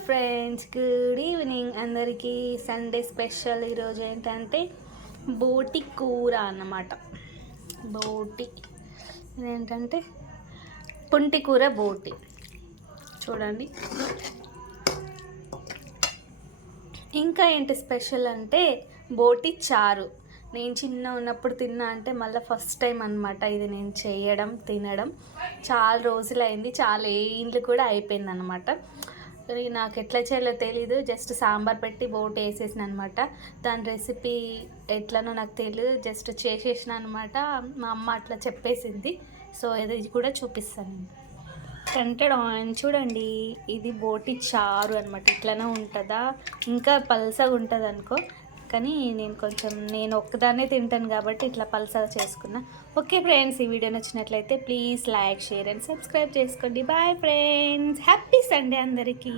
Friends, good evening అందరికీ. Sunday special ఈరోజు ఏంటంటే బోటి కూర అన్నమాట. బోటి ఇదేంటంటే పుంటి కూర బోటి చూడండి. ఇంకా ఏంటి స్పెషల్ అంటే బోటి చారు. నేను చిన్న ఉన్నప్పుడు తిన్నా, అంటే మళ్ళీ ఫస్ట్ టైం అనమాట ఇది నేను చేయడం తినడం. చాలా రోజులైంది, చాలా ఏండ్లు కూడా అయిపోయింది అనమాట. నాకు ఎట్లా చేయాలో తెలీదు, జస్ట్ సాంబార్ పెట్టి బోటి వేసేసిన అనమాట. దాని రెసిపీ ఎట్లనో నాకు తెలియదు, జస్ట్ చేసేసిన అనమాట. మా అమ్మ అట్లా చెప్పేసింది. సో ఇది కూడా చూపిస్తాను నేను. టెంటెడ్ చూడండి, ఇది బోటి చారు అనమాట. ఇట్లనే ఉంటుందా, ఇంకా పల్సగా ఉంటుంది అనుకో, కానీ నేను ఒక్కదాన్నే తింటాను కాబట్టి ఇట్లా పల్సగా చేసుకున్నా. ఓకే ఫ్రెండ్స్, ఈ వీడియో నచ్చినట్లయితే please like, share and subscribe చేసుకోండి. బాయ్ ఫ్రెండ్స్, హ్యాపీ సండే అందరికీ.